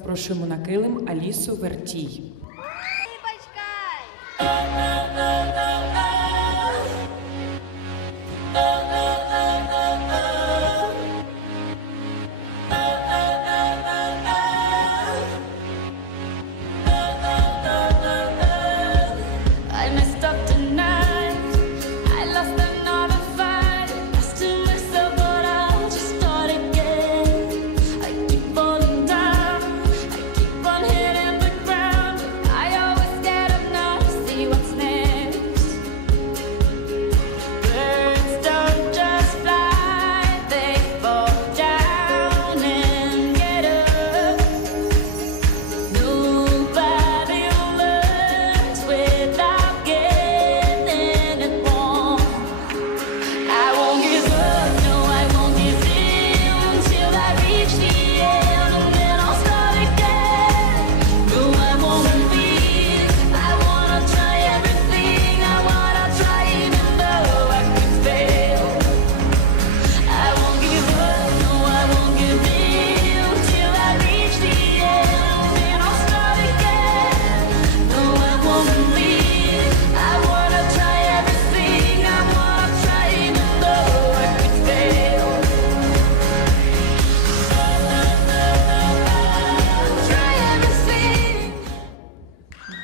Запрошуємо на килим Алісу Вертій. I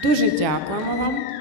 Дуже дякуємо вам.